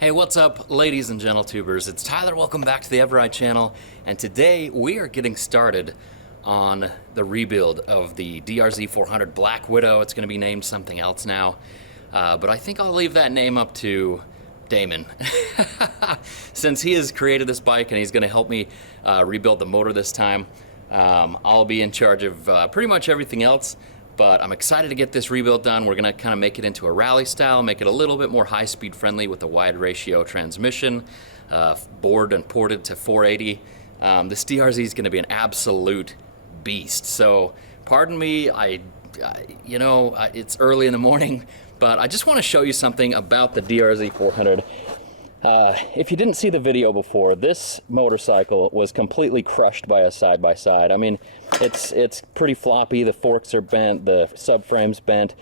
Hey, what's up, ladies and gentle-tubers? It's Tyler, welcome back to the eveRide channel, and today we are getting started on the rebuild of the DRZ400 Black Widow. It's going to be named something else now, but I think I'll leave that name up to Damon, since he has created this bike and he's going to help me rebuild the motor this time. I'll be in charge of pretty much everything else. But I'm excited to get this rebuild done. We're gonna kind of make it into a rally style, make it a little bit more high-speed friendly with a wide ratio transmission, bored and ported to 480. This DRZ is gonna be an absolute beast. So pardon me, it's early in the morning, but I just wanna show you something about the DRZ400. If you didn't see the video before, this motorcycle was completely crushed by a side-by-side. I mean, it's pretty floppy, the forks are bent, the subframe's bent.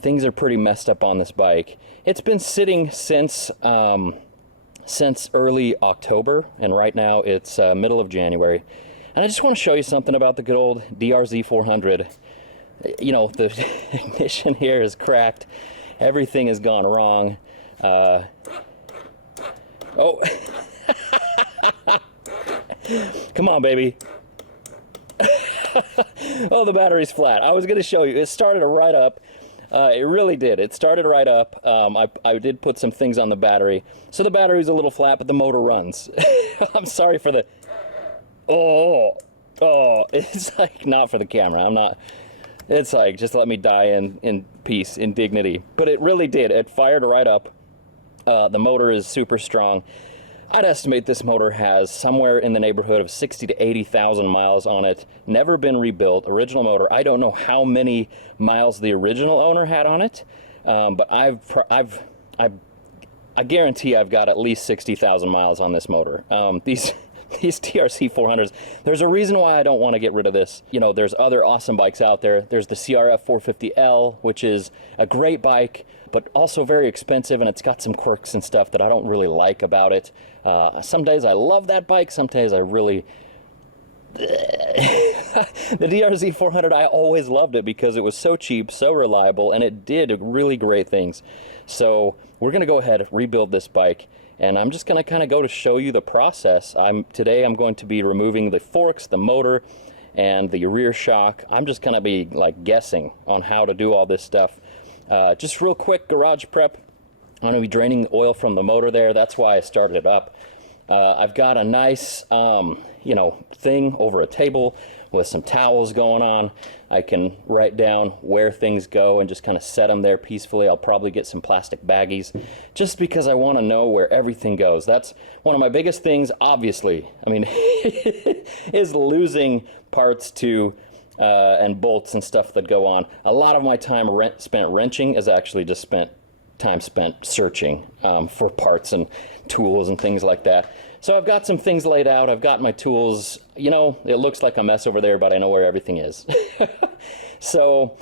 Things are pretty messed up on this bike. It's been sitting since early October, and right now it's middle of January. And I just want to show you something about the good old DRZ400. You know, the ignition here is cracked. Everything has gone wrong. Oh, come on, baby. Oh, the battery's flat. I was going to show you. It started right up. It really did. It started right up. I did put some things on the battery. So the battery's a little flat, but the motor runs. I'm sorry for the... Oh, it's like not for the camera. I'm not... It's like, just let me die in peace, in dignity. But it really did. It fired right up. The motor is super strong. I'd estimate this motor has somewhere in the neighborhood of 60 to 80,000 miles on it. Never been rebuilt. Original motor. I don't know how many miles the original owner had on it, but I guarantee I've got at least 60,000 miles on this motor. These DRZ400s, there's a reason why I don't want to get rid of this. You know, there's other awesome bikes out there. There's the CRF450L, which is a great bike, but also very expensive, and it's got some quirks and stuff that I don't really like about it. Some days I love that bike, some days I really... The DRZ400, I always loved it because it was so cheap, so reliable, and it did really great things. So we're going to go ahead and rebuild this bike, and I'm just going to kind of go to show you the process. Today I'm going to be removing the forks, the motor, and the rear shock. I'm just going to be like guessing on how to do all this stuff. Just real quick garage prep. I'm going to be draining the oil from the motor there. That's why I started it up. I've got a nice, thing over a table with some towels going on. I can write down where things go and just kind of set them there peacefully. I'll probably get some plastic baggies just because I want to know where everything goes. That's one of my biggest things, obviously. I mean, is losing parts to and bolts and stuff that go on. A lot of my time spent wrenching is actually just time spent searching for parts and tools and things like that. So I've got some things laid out. I've got my tools. You know, it looks like a mess over there, but I know where everything is. So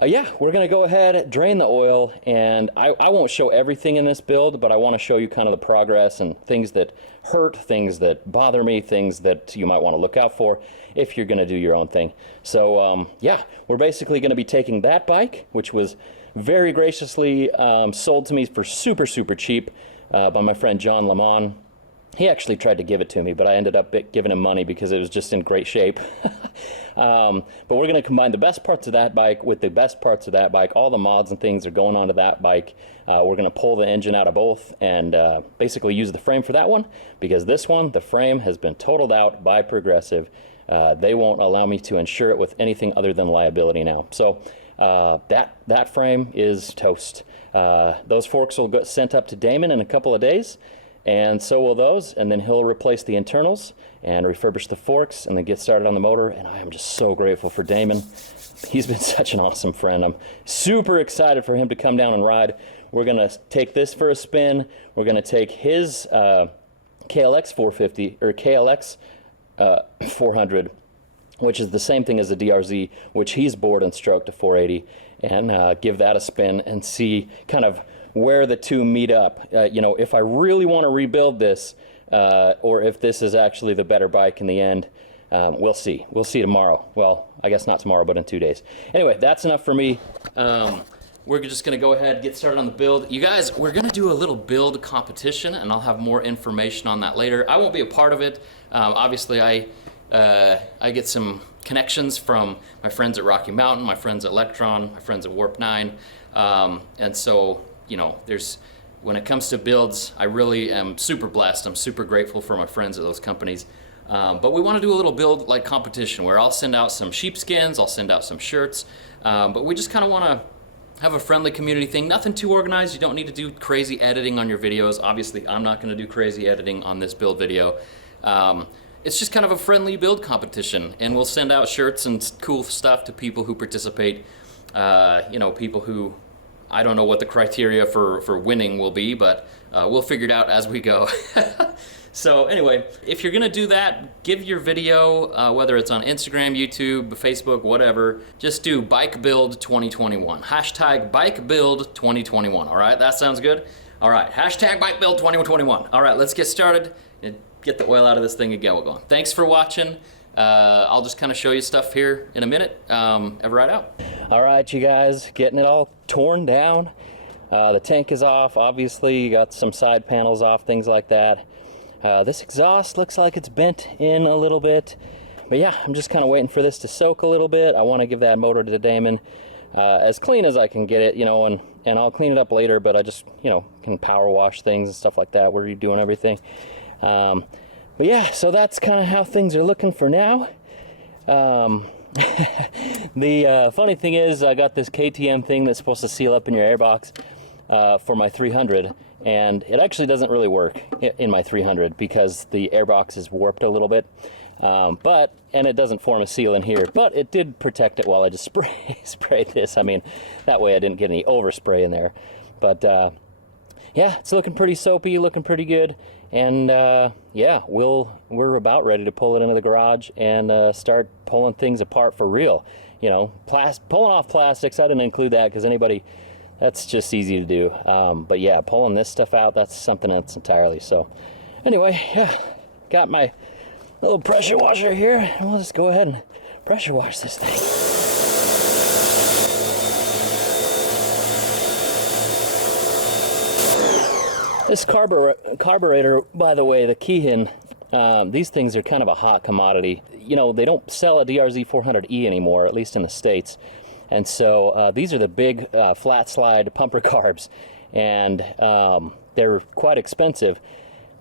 yeah, we're gonna go ahead, drain the oil, and I won't show everything in this build, but I want to show you kind of the progress and things that hurt, things that bother me, things that you might want to look out for if you're gonna do your own thing. So yeah, we're basically gonna be taking that bike, which was very graciously sold to me for super cheap by my friend John Lamont. He actually tried to give it to me, but I ended up giving him money because it was just in great shape. But we're going to combine the best parts of that bike with the best parts of that bike. All the mods and things are going onto that bike. We're going to pull the engine out of both and basically use the frame for that one, because this one, the frame has been totaled out by Progressive. They won't allow me to insure it with anything other than liability now. So that frame is toast. Those forks will get sent up to Damon in a couple of days, and so will those, and then he'll replace the internals and refurbish the forks and then get started on the motor. And I am just so grateful for Damon. He's been such an awesome friend. I'm super excited for him to come down and ride. We're gonna take this for a spin. We're gonna take his KLX 450 or KLX 400, which is the same thing as the DRZ, which he's bored and stroked to 480, and give that a spin and see kind of where the two meet up. You know, if I really want to rebuild this, or if this is actually the better bike in the end. We'll see. We'll see tomorrow. Well, I guess not tomorrow, but in 2 days. Anyway, that's enough for me. we're just gonna go ahead and get started on the build. You guys, we're gonna do a little build competition, and I'll have more information on that later. I won't be a part of it. Obviously, I get some connections from my friends at Rocky Mountain, my friends at Electron, my friends at Warp 9, and so, you know, when it comes to builds, I really am super blessed. I'm super grateful for my friends at those companies. But we want to do a little build like competition where I'll send out some sheepskins, I'll send out some shirts, but we just kind of want to have a friendly community thing. Nothing too organized. You don't need to do crazy editing on your videos. Obviously, I'm not going to do crazy editing on this build video. It's just kind of a friendly build competition, and we'll send out shirts and cool stuff to people who participate. You know, people who, I don't know what the criteria for winning will be, but we'll figure it out as we go. So anyway, if you're gonna do that, give your video, whether it's on Instagram, YouTube, Facebook, whatever, just do Bike Build 2021. Hashtag Bike Build 2021, all right? That sounds good? All right, hashtag Bike Build 2021. All right, let's get started and get the oil out of this thing and get it going. Thanks for watching. I'll just kind of show you stuff here in a minute. eveRide out. All right, you guys, getting it all torn down. The tank is off, obviously. You got some side panels off, things like that. This exhaust looks like it's bent in a little bit, but yeah, I'm just kind of waiting for this to soak a little bit. I want to give that motor to Damon as clean as I can get it, you know, and I'll clean it up later, but I just, you know, can power wash things and stuff like that. We're redoing everything. But yeah, so that's kind of how things are looking for now. The funny thing is, I got this KTM thing that's supposed to seal up in your airbox for my 300. And it actually doesn't really work in my 300 because the airbox is warped a little bit. And it doesn't form a seal in here, but it did protect it while I just sprayed this. I mean, that way I didn't get any overspray in there. But yeah, it's looking pretty soapy, looking pretty good. And yeah, we're about ready to pull it into the garage and start pulling things apart for real. You know, pulling off plastics, I didn't include that because that's just easy to do. But yeah, pulling this stuff out, that's something else entirely. So anyway, yeah, got my little pressure washer here, and we'll just go ahead and pressure wash this thing. This carburetor, by the way, the Keihin, these things are kind of a hot commodity. You know, they don't sell a DRZ400E anymore, at least in the States. And so these are the big flat slide pumper carbs, and they're quite expensive.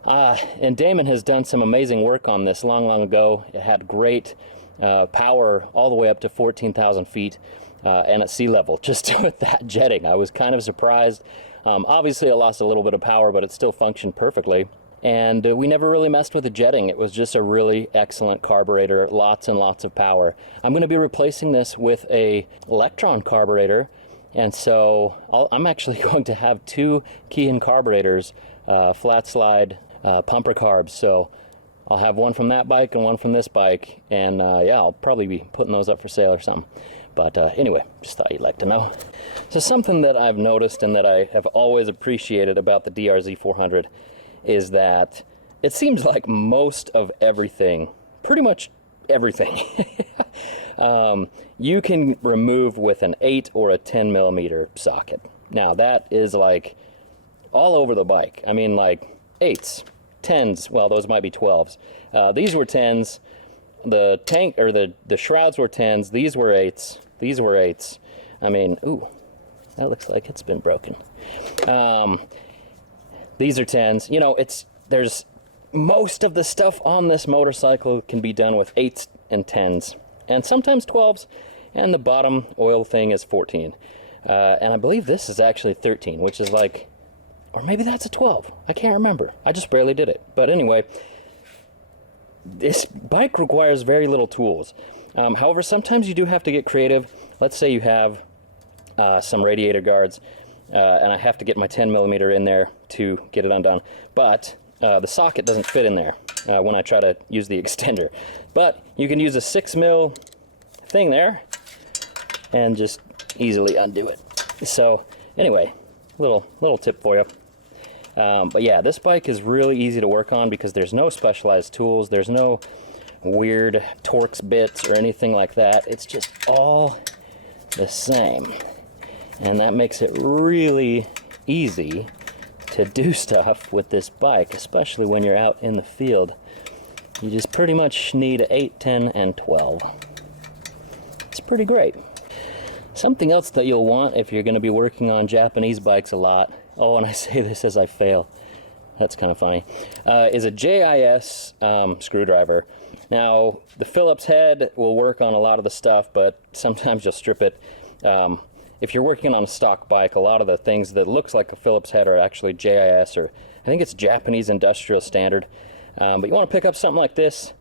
And Damon has done some amazing work on this long ago. It had great power all the way up to 14,000 feet and at sea level, just with that jetting. I was kind of surprised. Obviously, it lost a little bit of power, but it still functioned perfectly. And we never really messed with the jetting. It was just a really excellent carburetor, lots and lots of power. I'm going to be replacing this with a Electron carburetor, and so I'm actually going to have two Keihin carburetors, flat slide pumper carbs. So I'll have one from that bike and one from this bike, and yeah, I'll probably be putting those up for sale or something. But anyway, just thought you'd like to know. So something that I've noticed and that I have always appreciated about the DRZ400 is that it seems like most of everything, pretty much everything, you can remove with an 8 or a 10 millimeter socket. Now that is like all over the bike. I mean, like 8s, 10s, well, those might be 12s. These were 10s. The tank, or the shrouds were 10s. These were 8s. These were 8s. I mean, ooh, that looks like it's been broken. These are 10s. You know, there's most of the stuff on this motorcycle can be done with 8s and 10s, and sometimes 12s, and the bottom oil thing is 14. And I believe this is actually 13, which is like, or maybe that's a 12. I can't remember. I just barely did it. But anyway, this bike requires very little tools. However, sometimes you do have to get creative. Let's say you have some radiator guards, and I have to get my 10 millimeter in there to get it undone. But the socket doesn't fit in there when I try to use the extender. But you can use a 6 mil thing there and just easily undo it. So anyway, little tip for you. But yeah, this bike is really easy to work on because there's no specialized tools. There's no weird Torx bits or anything like that. It's just all the same. And that makes it really easy to do stuff with this bike, especially when you're out in the field. You just pretty much need 8, 10, and 12. It's pretty great. Something else that you'll want if you're going to be working on Japanese bikes a lot, oh, and I say this as I fail, that's kind of funny, is a JIS screwdriver. Now, the Phillips head will work on a lot of the stuff, but sometimes you'll strip it. If you're working on a stock bike, a lot of the things that looks like a Phillips head are actually JIS, or I think it's Japanese Industrial Standard. But you want to pick up something like this.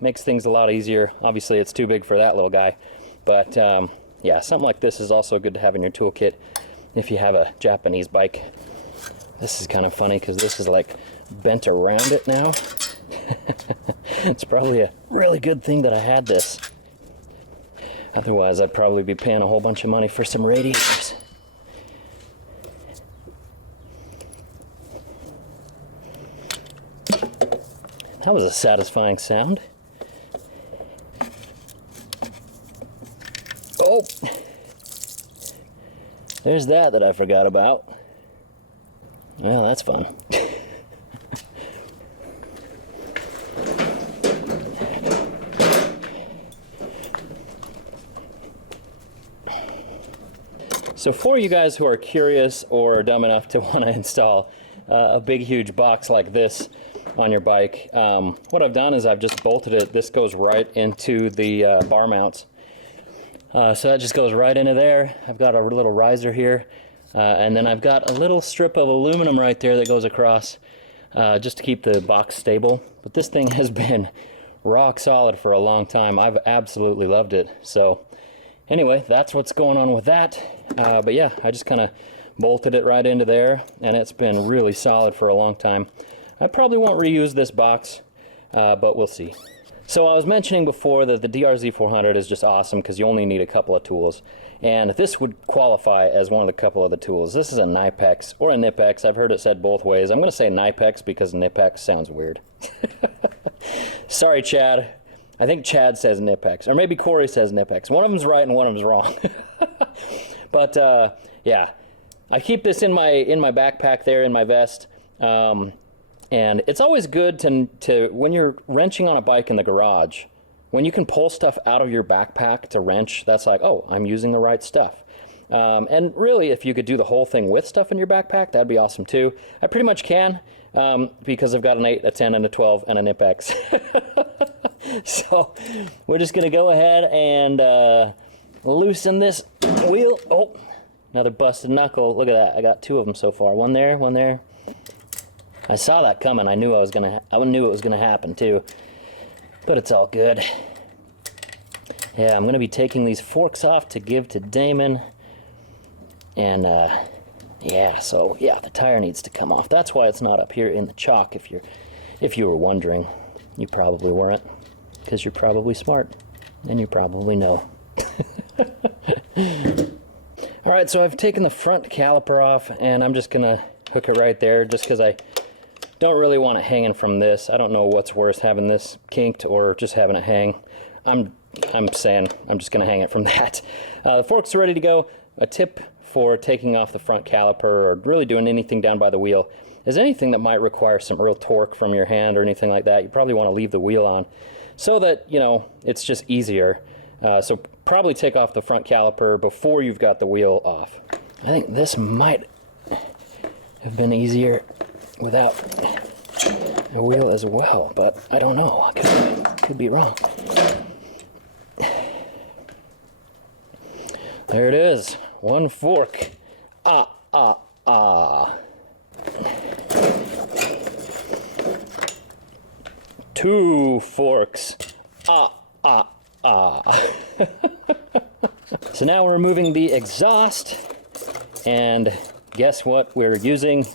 Makes things a lot easier. Obviously, it's too big for that little guy. But yeah, something like this is also good to have in your toolkit if you have a Japanese bike. This is kind of funny because this is like bent around it now. It's probably a really good thing that I had this. Otherwise, I'd probably be paying a whole bunch of money for some radiators. That was a satisfying sound. Oh! There's that I forgot about. Well, that's fun. So for you guys who are curious or dumb enough to want to install a big huge box like this on your bike, what I've done is I've just bolted it. This goes right into the bar mounts. So that just goes right into there. I've got a little riser here, and then I've got a little strip of aluminum right there that goes across just to keep the box stable. But this thing has been rock solid for a long time. I've absolutely loved it. So anyway, that's what's going on with that. But yeah, I just kind of bolted it right into there, and it's been really solid for a long time. I probably won't reuse this box, but we'll see. So I was mentioning before that the DRZ400 is just awesome because you only need a couple of tools. And this would qualify as one of the couple of the tools. This is a Knipex or a Knipex. I've heard it said both ways. I'm going to say Knipex because Knipex sounds weird. Sorry, Chad. I think Chad says Knipex, or maybe Corey says Knipex. One of them's right and one of them's wrong. But yeah, I keep this in my backpack there in my vest, and it's always good to when you're wrenching on a bike in the garage, when you can pull stuff out of your backpack to wrench. That's like, oh, I'm using the right stuff. And really, if you could do the whole thing with stuff in your backpack, that'd be awesome too. I pretty much can because I've got an 8, a 10, and a 12, and a Knipex. So we're just gonna go ahead and loosen this wheel. Oh, another busted knuckle. Look at that. I got 2 of them so far. One there, one there. I saw that coming. I knew it was gonna happen too. But it's all good. Yeah, I'm gonna be taking these forks off to give to Damon. And yeah, so yeah, the tire needs to come off. That's why it's not up here in the chalk. If you were wondering, you probably weren't, because you're probably smart and you probably know. All right, so I've taken the front caliper off, and I'm just gonna hook it right there, just because I don't really want it hanging from this. I don't know what's worse, having this kinked or just having it hang. I'm saying I'm just gonna hang it from that. The fork's ready to go. A tip for taking off the front caliper or really doing anything down by the wheel is anything that might require some real torque from your hand or anything like that. You probably want to leave the wheel on so that, you know, it's just easier. So probably take off the front caliper before you've got the wheel off. I think this might have been easier without a wheel as well, but I don't know. I could be wrong. There it is. One fork. Ah, ah, ah. 2 forks. Ah, ah, ah. So now we're removing the exhaust, and guess what we're using?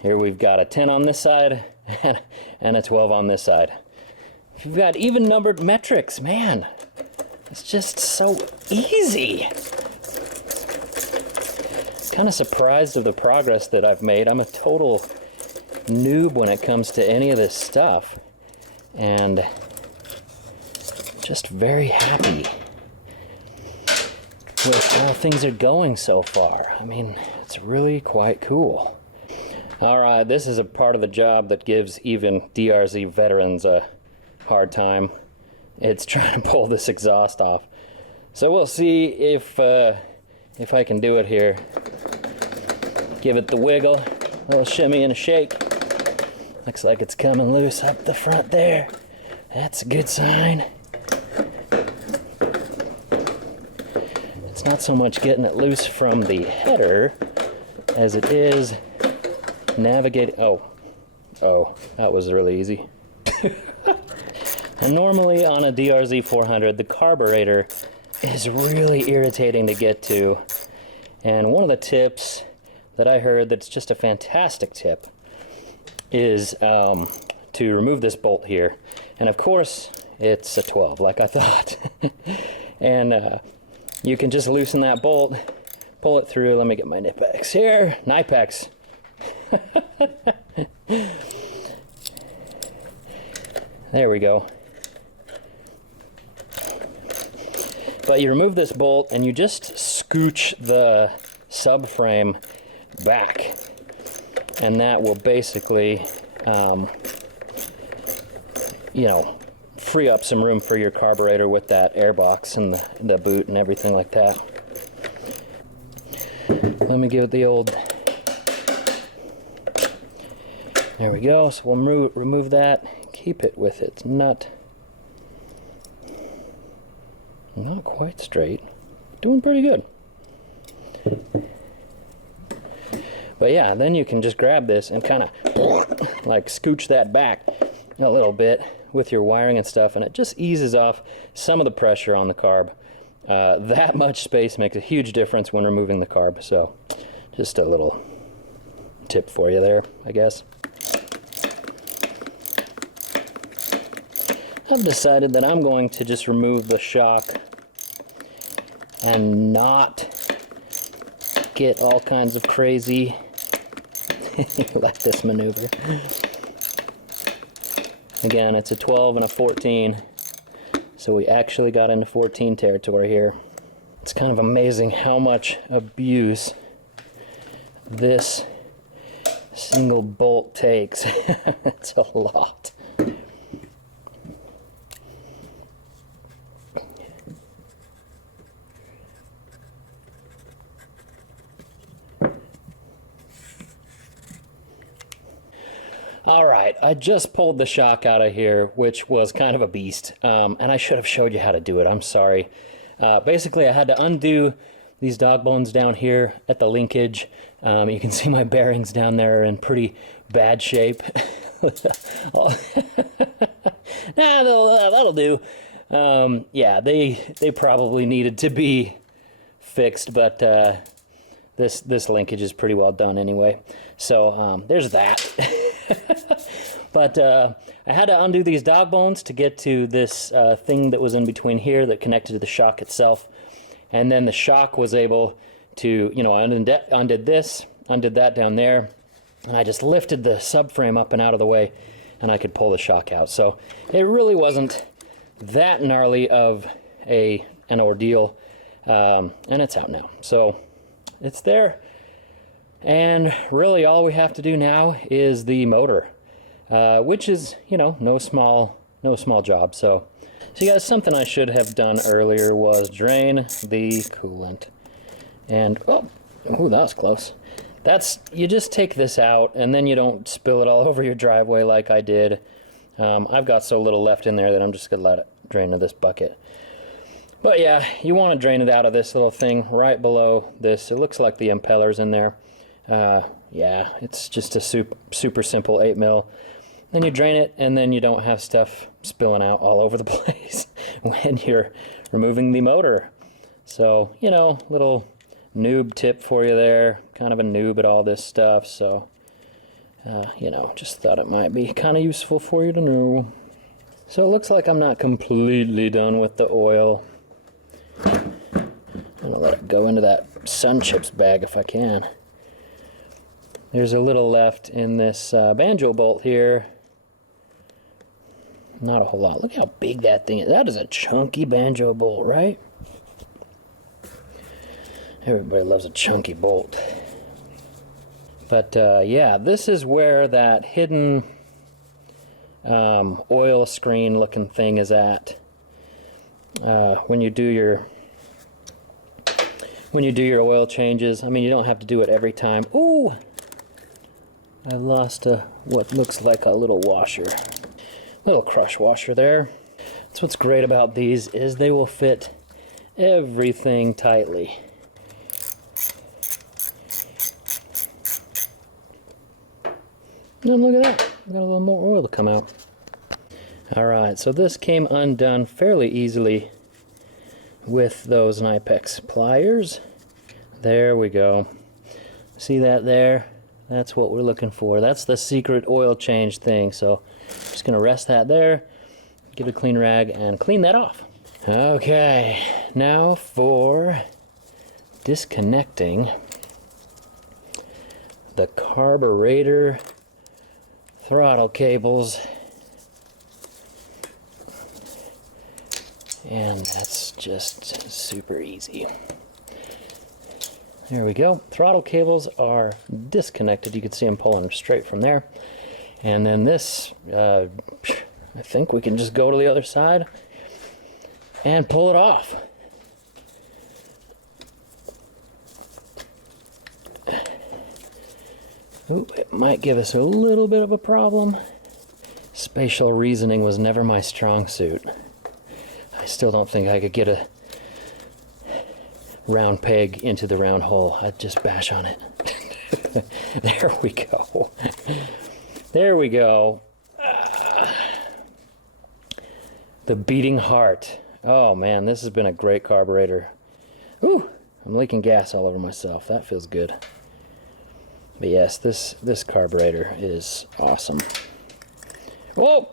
Here we've got a 10 on this side and a 12 on this side. We've got even numbered metrics, man. It's just so easy. Kind of surprised of the progress that I've made. I'm a total noob when it comes to any of this stuff, and just very happy. with how things are going so far. I mean, it's really quite cool. Alright, this is a part of the job that gives even DRZ veterans a hard time. It's trying to pull this exhaust off. So we'll see if I can do it here. Give it the wiggle, a little shimmy and a shake. Looks like it's coming loose up the front there. That's a good sign. It's not so much getting it loose from the header as it is navigating. Oh, that was really easy. And normally on a DRZ400, the carburetor is really irritating to get to. And one of the tips that I heard that's just a fantastic tip is to remove this bolt here. And of course, it's a 12, like I thought. And you can just loosen that bolt, pull it through. Let me get my Nipex here. Nipex. There we go. But you remove this bolt and you just scooch the subframe back, and that will basically you know, free up some room for your carburetor with that airbox and the boot and everything like that. Let me give it the old, there we go. So we'll remove that, keep it with its nut. Not quite straight, doing pretty good. But yeah, then you can just grab this and kind of like scooch that back a little bit with your wiring and stuff, and it just eases off some of the pressure on the carb. That much space makes a huge difference when removing the carb, so just a little tip for you there, I guess. I've decided that I'm going to just remove the shock and not get all kinds of crazy like this maneuver. Again, it's a 12 and a 14, so we actually got into 14 territory here. It's kind of amazing how much abuse this single bolt takes. It's a lot. Alright, I just pulled the shock out of here, which was kind of a beast, and I should have showed you how to do it. I'm sorry. Basically, I had to undo these dog bones down here at the linkage. You can see my bearings down there are in pretty bad shape. Nah, that'll do. Yeah, they probably needed to be fixed, but this linkage is pretty well done anyway. So there's that. But I had to undo these dog bones to get to this thing that was in between here that connected to the shock itself. And then the shock was able to, you know, I undid that down there, and I just lifted the subframe up and out of the way, and I could pull the shock out. So it really wasn't that gnarly of an ordeal, and it's out now. So it's there. And really all we have to do now is the motor, which is, you know, no small job. So you guys, something I should have done earlier was drain the coolant. And oh, that was close. You just take this out and then you don't spill it all over your driveway like I did. I've got so little left in there that I'm just gonna let it drain to this bucket. But yeah, you want to drain it out of this little thing right below this. It looks like the impeller's in there. Yeah, it's just a super simple 8mm. Then you drain it, and then you don't have stuff spilling out all over the place when you're removing the motor. So, you know, little noob tip for you there. Kind of a noob at all this stuff, so, you know, just thought it might be kind of useful for you to know. So it looks like I'm not completely done with the oil. I'm gonna let it go into that Sun Chips bag if I can. There's a little left in this banjo bolt here. Not a whole lot. Look how big that thing is. That is a chunky banjo bolt, right? Everybody loves a chunky bolt. But yeah, this is where that hidden oil screen looking thing is at. When you do your oil changes. I mean, you don't have to do it every time. Ooh! I lost what looks like a little washer. Little crush washer there. That's what's great about these, is they will fit everything tightly. And look at that, we got a little more oil to come out. Alright, so this came undone fairly easily with those Knipex pliers. There we go. See that there? That's what we're looking for. That's the secret oil change thing. So I'm just gonna rest that there, get a clean rag and clean that off. Okay, now for disconnecting the carburetor throttle cables. And that's just super easy. There we go. Throttle cables are disconnected. You can see them pulling straight from there. And then this, I think we can just go to the other side and pull it off. Ooh, it might give us a little bit of a problem. Spatial reasoning was never my strong suit. I still don't think I could get a round peg into the round hole. I'd just bash on it. There we go. There we go. The beating heart. Oh man, this has been a great carburetor. Ooh, I'm leaking gas all over myself. That feels good. But yes, this carburetor is awesome. Whoa!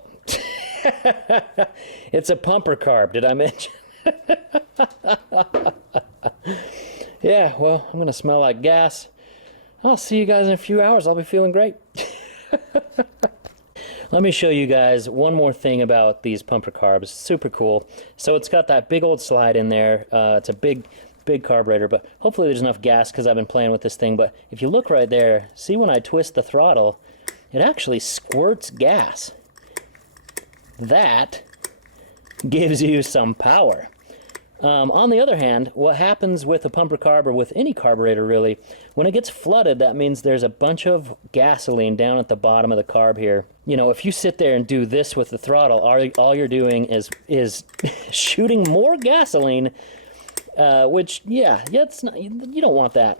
It's a pumper carb, did I mention? Yeah, well, I'm gonna smell like gas. I'll see you guys in a few hours. I'll be feeling great. Let me show you guys one more thing about these pumper carbs. Super cool. So it's got that big old slide in there. It's a big carburetor, but hopefully there's enough gas because I've been playing with this thing. But if you look right there, see when I twist the throttle, it actually squirts gas. That gives you some power. On the other hand, what happens with a pumper carb, or with any carburetor really, when it gets flooded, that means there's a bunch of gasoline down at the bottom of the carb here. You know, if you sit there and do this with the throttle, all you're doing is shooting more gasoline, which, yeah, it's not, you don't want that.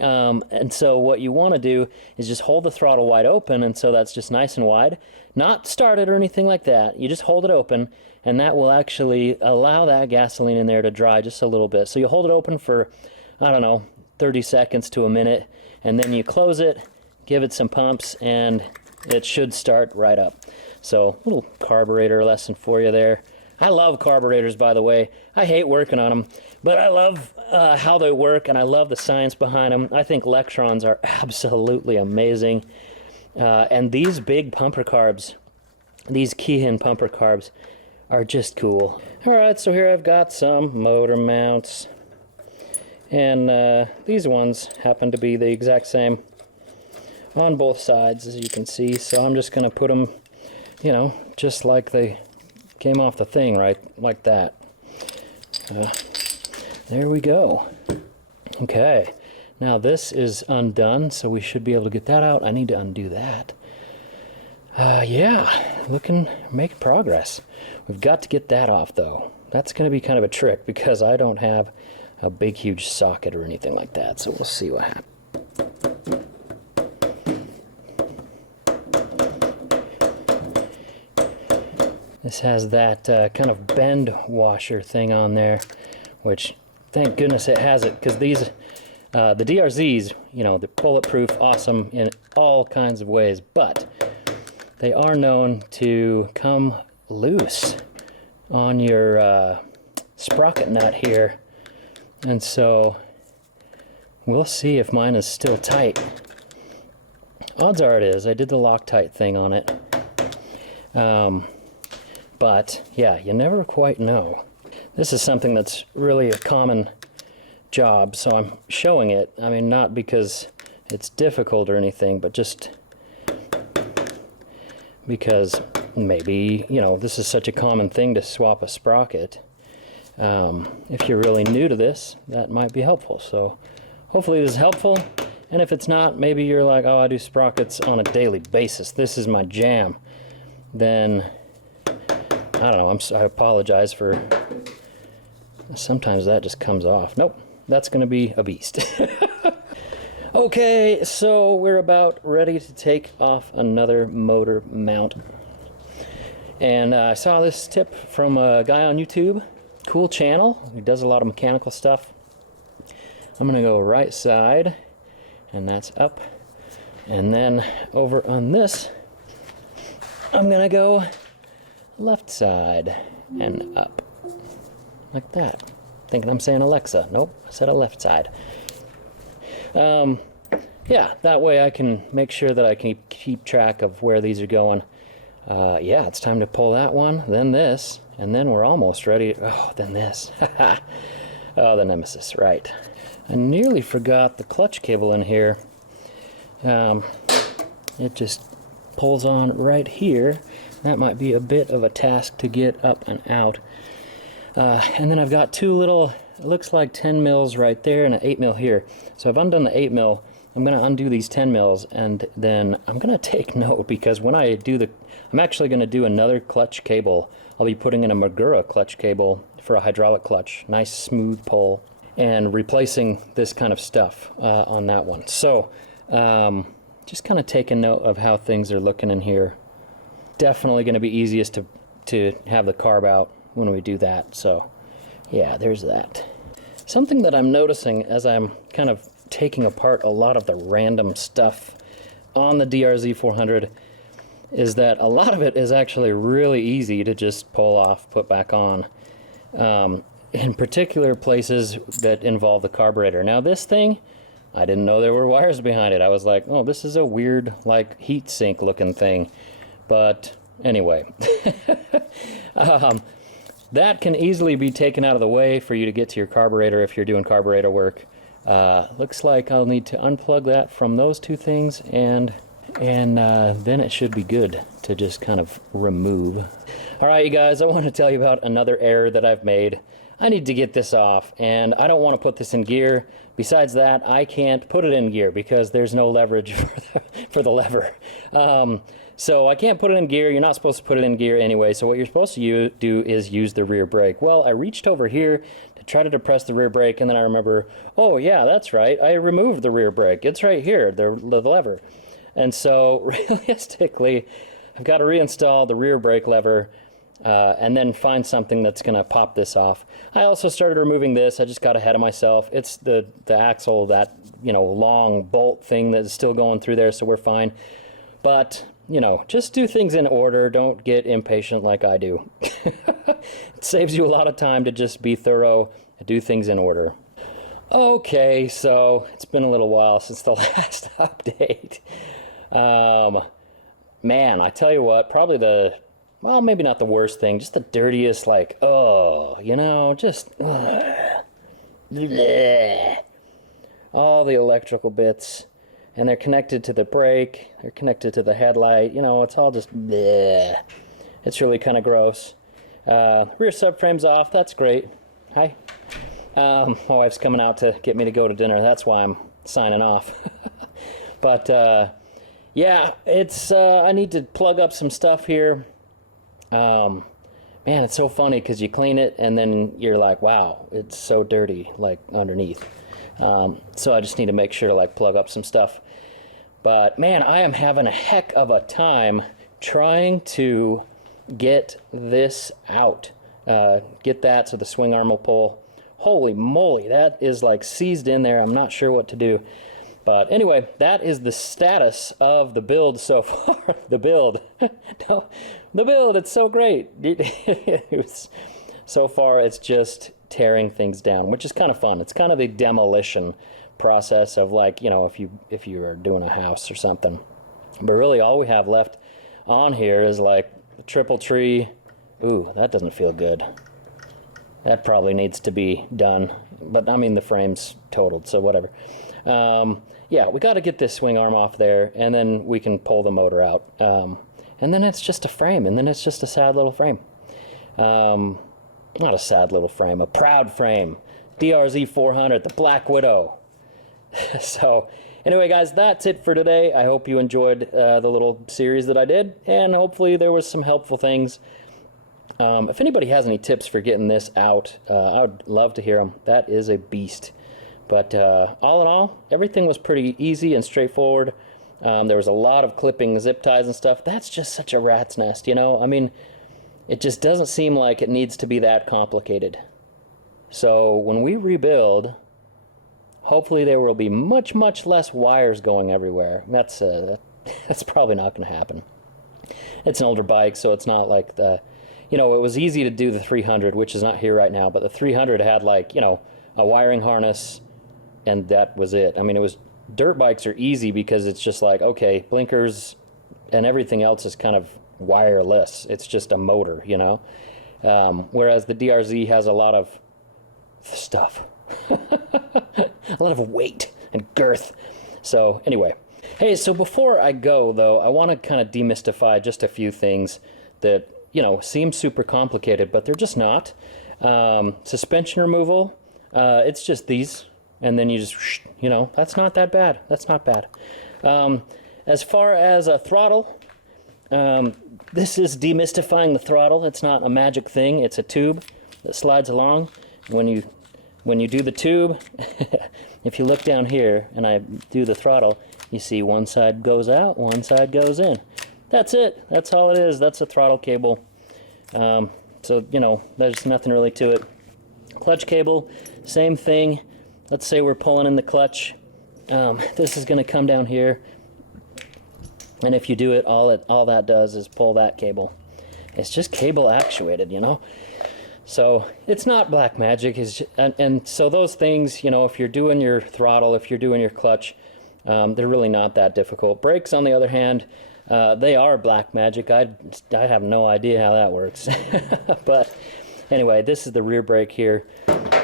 And so what you want to do is just hold the throttle wide open, and so that's just nice and wide. Not started or anything like that. You just hold it open, and that will actually allow that gasoline in there to dry just a little bit. So you hold it open for, I don't know, 30 seconds to a minute, and then you close it, give it some pumps, and it should start right up. So, little carburetor lesson for you there. I love carburetors, by the way. I hate working on them, but I love how they work, and I love the science behind them. I think Lectrons are absolutely amazing. And these big pumper carbs, these Keihin pumper carbs, are just cool. Alright, so here I've got some motor mounts. And these ones happen to be the exact same on both sides, as you can see. So I'm just going to put them, you know, just like they came off the thing, right? Like that. There we go. Okay. Now this is undone, so we should be able to get that out. I need to undo that. Yeah, making progress. We've got to get that off, though. That's going to be kind of a trick, because I don't have a big, huge socket or anything like that, so we'll see what happens. This has that kind of bend washer thing on there, which, thank goodness it has it, because these, the DRZs, you know, they're bulletproof, awesome in all kinds of ways, but they are known to come loose on your sprocket nut here. And so we'll see if mine is still tight. Odds are it is. I did the Loctite thing on it. But yeah, you never quite know. This is something that's really a common job, so I'm showing it. I mean, not because it's difficult or anything, but just because maybe, you know, this is such a common thing to swap a sprocket. If you're really new to this, that might be helpful. So hopefully this is helpful. And if it's not, maybe you're like, oh, I do sprockets on a daily basis, this is my jam. Then, I don't know, I apologize for, sometimes that just comes off. Nope, that's gonna be a beast. Okay, so we're about ready to take off another motor mount. And I saw this tip from a guy on YouTube, cool channel, he does a lot of mechanical stuff. I'm gonna go right side, and that's up. And then over on this, I'm gonna go left side and up, like that. Thinking I'm saying Alexa. Nope, I said a left side. Yeah, that way I can make sure that I can keep track of where these are going. Yeah, it's time to pull that one, then this, and then we're almost ready. Oh, then this. Oh, the nemesis, right. I nearly forgot the clutch cable in here. It just pulls on right here. That might be a bit of a task to get up and out. And then I've got two little, it looks like 10 mils right there and an 8 mil here. So I've undone the 8 mil. I'm going to undo these 10 mils, and then I'm going to take note, because when I do I'm actually going to do another clutch cable. I'll be putting in a Magura clutch cable for a hydraulic clutch. Nice smooth pull, and replacing this kind of stuff on that one. So just kind of take a note of how things are looking in here. Definitely going to be easiest to have the carb out when we do that. So yeah, there's that. Something that I'm noticing as I'm kind of taking apart a lot of the random stuff on the DRZ400 is that a lot of it is actually really easy to just pull off, put back on. In particular places that involve the carburetor. Now this thing, I didn't know there were wires behind it. I was like, oh, this is a weird, like, heat sink looking thing. But anyway, that can easily be taken out of the way for you to get to your carburetor if you're doing carburetor work. Looks like I'll need to unplug that from those two things, and then it should be good to just kind of remove. All right, you guys, I want to tell you about another error that I've made. I need to get this off, and I don't want to put this in gear. Besides that, I can't put it in gear because there's no leverage for the lever. So I can't put it in gear. You're not supposed to put it in gear anyway. So what you're supposed to do is use the rear brake. Well, I reached over here to try to depress the rear brake, and then I remember, oh yeah, that's right. I removed the rear brake. It's right here, the lever. And so realistically, I've got to reinstall the rear brake lever and then find something that's going to pop this off. I also started removing this. I just got ahead of myself. It's the axle, that, you know, long bolt thing that is still going through there, so we're fine. But, you know, just do things in order. Don't get impatient like I do. It saves you a lot of time to just be thorough and do things in order. Okay, so it's been a little while since the last update. Man, I tell you what, probably well, maybe not the worst thing, just the dirtiest, like, oh, you know, just bleh. All the electrical bits, and they're connected to the brake, they're connected to the headlight, you know, it's all just bleh. It's really kind of gross. Rear subframe's off, that's great. Hi. My wife's coming out to get me to go to dinner, that's why I'm signing off. But yeah, it's I need to plug up some stuff here. Man, it's so funny because you clean it and then you're like, wow, it's so dirty, like, underneath. So I just need to make sure to, like, plug up some stuff. But man, I am having a heck of a time trying to get this out. Get that so the swing arm will pull. Holy moly, that is like seized in there. I'm not sure what to do. But anyway, that is the status of the build so far. The build. No, the build, it's so great. So far, it's just tearing things down, which is kind of fun. It's kind of the demolition process of, like, you know, if you are doing a house or something. But really, all we have left on here is, like, a triple tree. Ooh, that doesn't feel good. That probably needs to be done, but I mean the frame's totaled, so whatever. Yeah, we got to get this swing arm off there, and then we can pull the motor out. And then it's just a frame, and then it's just a sad little frame. Not a sad little frame, a proud frame. DRZ400, the Black Widow. So, anyway, guys, that's it for today. I hope you enjoyed the little series that I did, and hopefully there was some helpful things. If anybody has any tips for getting this out, I would love to hear them. That is a beast. But all in all, everything was pretty easy and straightforward. There was a lot of clipping, zip ties and stuff. That's just such a rat's nest, you know? I mean, it just doesn't seem like it needs to be that complicated. So when we rebuild, hopefully there will be much, much less wires going everywhere. That's probably not going to happen. It's an older bike, so it's not like the... You know, it was easy to do the 300, which is not here right now, but the 300 had, like, you know, a wiring harness, and that was it. I mean, it was... Dirt bikes are easy because it's just like, okay, blinkers and everything else is kind of wireless. It's just a motor, you know? Whereas the DRZ has a lot of stuff. A lot of weight and girth. So, anyway. Hey, so before I go, though, I want to kind of demystify just a few things that... you know, seem super complicated, but they're just not. Suspension removal, it's just these, and then you just, you know, that's not that bad. That's not bad. As far as a throttle, this is demystifying the throttle. It's not a magic thing. It's a tube that slides along. When you do the tube, if you look down here and I do the throttle, you see one side goes out, one side goes in. That's it. That's all it is. That's a throttle cable. So, you know, there's nothing really to it. Clutch cable, same thing. Let's say we're pulling in the clutch. This is going to come down here. And if you do it, all that does is pull that cable. It's just cable actuated, you know. So it's not black magic. And so those things, you know, if you're doing your throttle, if you're doing your clutch, they're really not that difficult. Brakes, on the other hand, they are black magic. I have no idea how that works. But anyway, this is the rear brake here,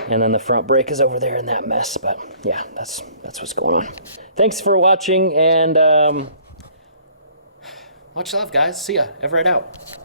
and then the front brake is over there in that mess. But yeah, that's what's going on. Thanks for watching, and much love, guys. See ya. eveRide out.